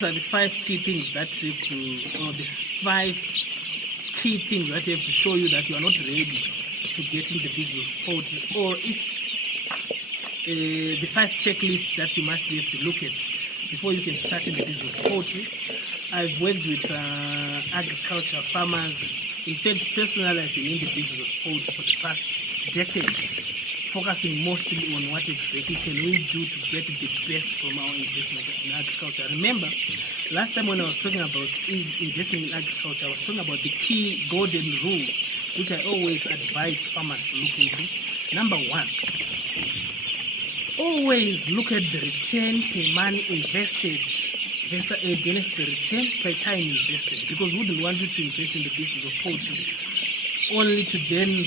Are the five key things that you have to, or the five key things that you have to show you that you are not ready to get in the business of poultry, or if the five checklists that you must have to look at before you can start in the business of poultry. I've worked with agriculture farmers. In fact, personally, I've been in the business of poultry for the past decade, focusing mostly on what exactly can we do to get the best from our investment in agriculture. Remember, last time when I was talking about investment in agriculture, I was talking about the key golden rule, which I always advise farmers to look into. Number one, always look at the return per money invested against the return per time invested, because we wouldn't want you to invest in the business of poultry only to then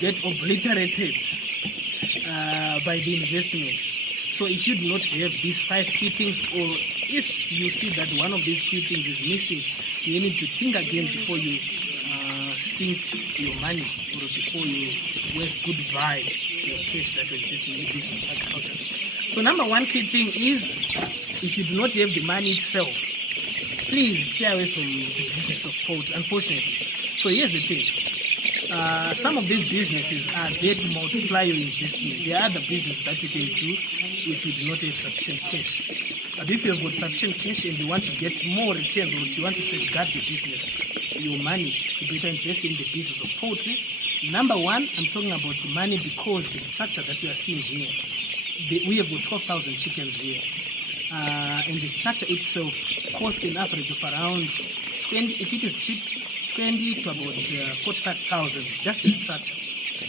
get obliterated by the investment. So if you do not have these five key things, or if you see that one of these key things is missing, you need to think again before you sink your money, or before you wave goodbye to your cash that you're investing in the business of agriculture. So number one key thing is, if you do not have the money itself, please stay away from the business of poultry, unfortunately. So here's the thing. Some of these businesses are there to multiply your investment. There are other businesses that you can do if you do not have sufficient cash. But if you have got sufficient cash and you want to get more returns, or you want to safeguard your business, your money, you better invest in the business of poultry. Number one, I'm talking about the money because the structure that you are seeing here, we have got 12,000 chickens here. And the structure itself costs an average of around 20, if it is cheap, 20 to about 45,000, just the structure.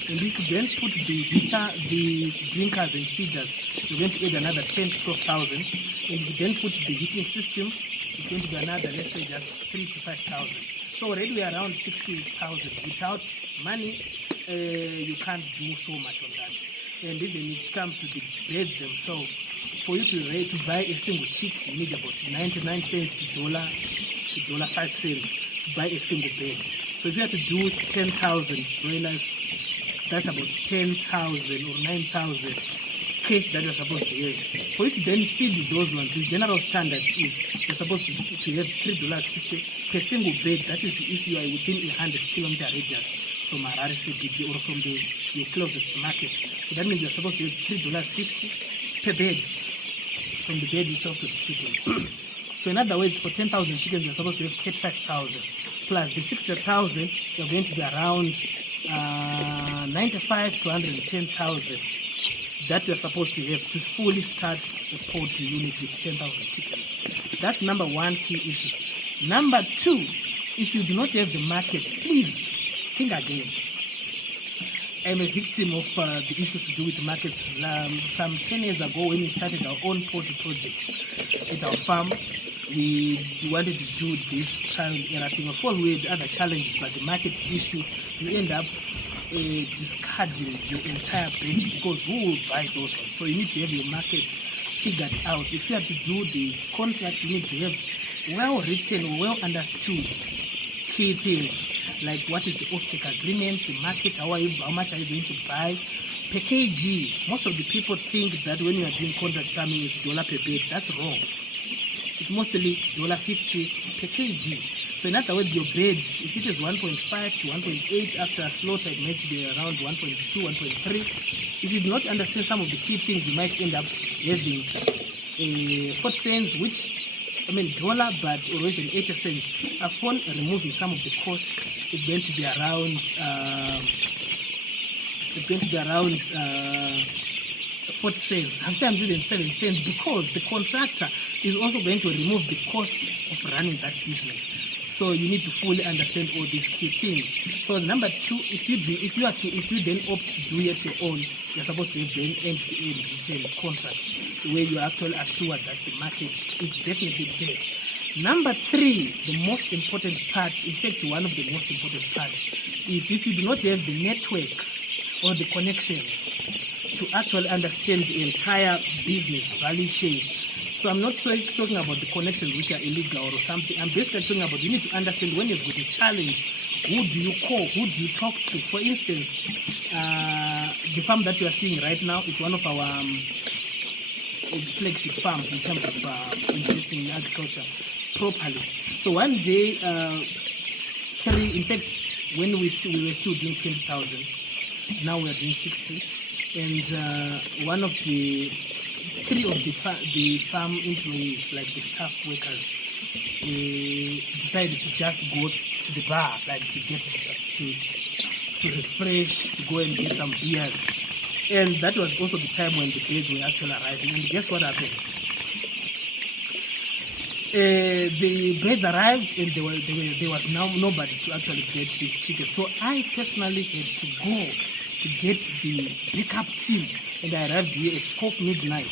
And if you then put the heater, the drinkers and feeders, you're going to add another 10 to 12,000. And if you then put the heating system, it's going to be another, let's say, just 3 to 5,000. So already we are around 60,000. Without money, you can't do so much on that. And even when it comes to the beds themselves, for you to buy a single chick, you need about 99 cents to $5 to buy a single bed. So if you have to do 10,000 broilers, that's about 10,000 or 9,000 cash that you're supposed to have. For you to then feed those ones, the general standard is you're supposed to have $3.50 per single bed. That is if you are within a 100-kilometer radius from Harare CBD or from your closest market. So that means you're supposed to have $3.50 per bed from the bed itself to the feeding. So in other words, for 10,000 chickens, you're supposed to have 35,000. Plus the 60,000, you're going to be around 95 to 110,000 that you're supposed to have to fully start a poultry unit with 10,000 chickens. That's number one key issue. Number two, if you do not have the market, please think again. I'm a victim of the issues to do with markets. Some 10 years ago, when we started our own poultry project at our farm, we wanted to do this trial and error thing. Of course, we had other challenges, but the market issue, you end up discarding your entire batch, because who will buy those ones? So you need to have your market figured out. If you have to do the contract, you need to have well written or well understood key things, like what is the offtake agreement, the market, how much are you going to buy per kg. Most of the people think that when you are doing contract farming, it's $1 per bed. That's wrong. It's mostly $50 per kg. So in other words, your bed, if it is 1.5 to 1.8 after slaughter, it might be around 1.2, 1.3. If you do not understand some of the key things, you might end up having 40 cents, dollar, but or even 80 cents. Upon removing some of the cost, it's going to be around 40 cents, sometimes even 7 cents, because the contractor is also going to remove the cost of running that business. So you need to fully understand all these key things. So number two, if you then opt to do it your own, you're supposed to have the end-to-end retail contract, where you are actually assured that the market is definitely there. Number three, the most important part, in fact one of the most important parts, is if you do not have the networks or the connections to actually understand the entire business value chain. So I'm not talking about the connections which are illegal or something. I'm basically talking about, you need to understand when you've got a challenge, who do you call, who do you talk to? For instance, the farm that you are seeing right now is one of our flagship farms in terms of investing in agriculture properly. So one day, in fact, when we were still doing 20,000, now we are doing 60, and one of the three of the farm employees, like the staff workers, decided to just go to the bar, like to get to refresh, to go and get some beers. And that was also the time when the birds were actually arriving. And guess what happened? The birds arrived, and there was now nobody to actually get these chickens. So I personally had to go to get the backup team, and I arrived here at 12 midnight.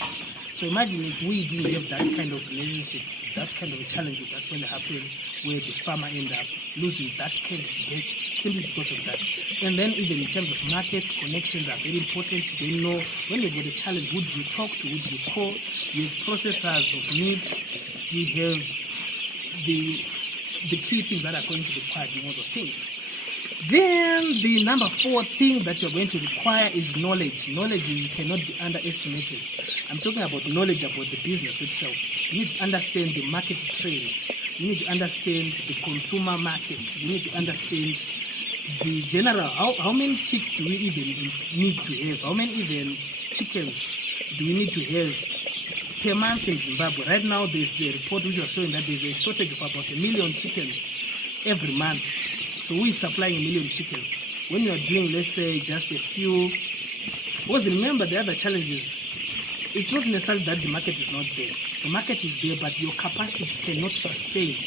So imagine if we didn't have that kind of relationship, that kind of a challenge would actually happen, where the farmer end up losing that kind of batch simply because of that. And then even in terms of market, connections are very important. They know when you've got a challenge, who do you talk to, who do you call? You have processors of meat, you have the key things that are going to require doing all those things. Then the number 4 thing that you're going to require is knowledge. Knowledge cannot be underestimated. I'm talking about knowledge about the business itself. You need to understand the market trends. You need to understand the consumer markets. You need to understand the general, how many chicks do we even need to have? How many even chickens do we need to have per month in Zimbabwe? Right now, there's a report which was showing that there's a shortage of about 1 million chickens every month. So who is supplying 1 million chickens? When you are doing, let's say, just a few, because remember the other challenges, it's not necessarily that the market is not there. The market is there, but your capacity cannot sustain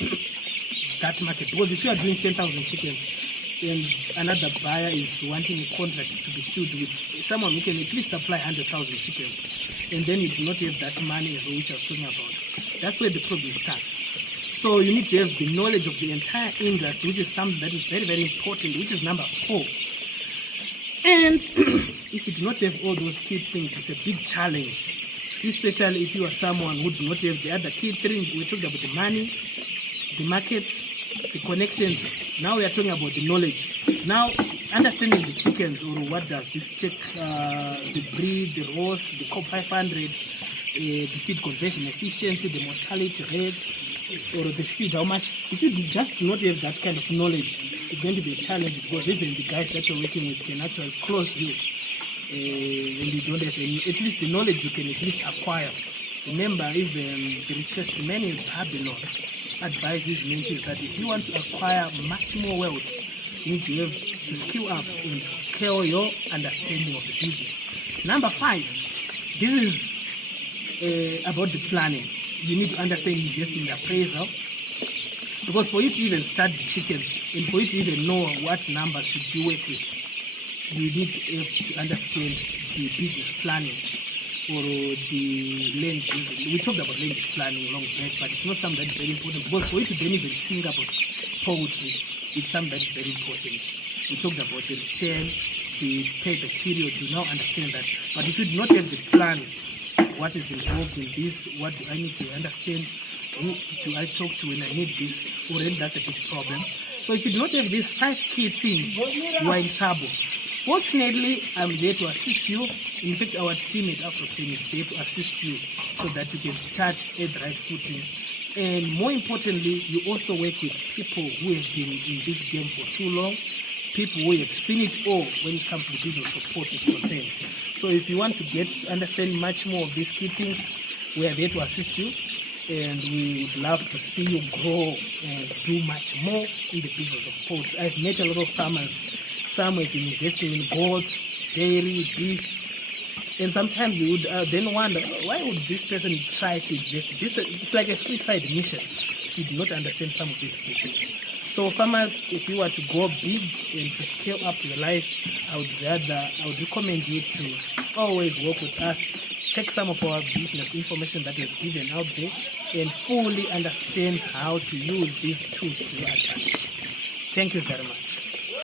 that market. Because if you are doing 10,000 chickens, and another buyer is wanting a contract to be still with someone who can at least supply 100,000 chickens, and then you do not have that money as well, which I was talking about, that's where the problem starts. So you need to have the knowledge of the entire industry, which is something that is very, very important, which is number 4. And if you do not have all those key things, it's a big challenge, especially if you are someone who do not have the other key things. We talked about the money, the markets, the connections. Now we are talking about the knowledge. Now, understanding the chickens, or what does this check, the breed, the roast, the COP 500, the feed conversion efficiency, the mortality rates, or the feed, how much. If you just do not have that kind of knowledge, it's going to be a challenge, because even the guys that you're working with can actually close you when you don't have any, at least the knowledge you can at least acquire. Remember, even the richest man in Babylon advises mentees that if you want to acquire much more wealth, you need to have to skill up and scale your understanding of the business. Number 5, this is about the planning. You need to understand investment appraisal, because for you to even start the chickens and for you to even know what numbers should you work with, you need to have to understand the business planning, or the land use. We talked about land use planning long back, but it's not something that is very important, because for you to then even think about poultry, it's something that is very important. We talked about the return, the payback period. You now understand that. But if you do not have the plan, what is involved in this, what do I need to understand, who do I talk to when I need this, already that's a big problem. So if you do not have these 5 key things, you are in trouble. Fortunately, I'm there to assist you. In fact, our team at AfroSteam is there to assist you so that you can start at the right footing. And more importantly, you also work with people who have been in this game for too long, people who have seen it all when it comes to the business support is concerned. So if you want to get to understand much more of these key things, we are there to assist you, and we would love to see you grow and do much more in the business of poultry. I've met a lot of farmers. Some have been investing in goats, dairy, beef, and sometimes you would then wonder, why would this person try to invest? It's like a suicide mission if you do not understand some of these key things. So farmers, if you want to go big and to scale up your life, I would recommend you to always work with us. Check some of our business information that we've given out there and fully understand how to use these tools to your advantage. Thank you very much.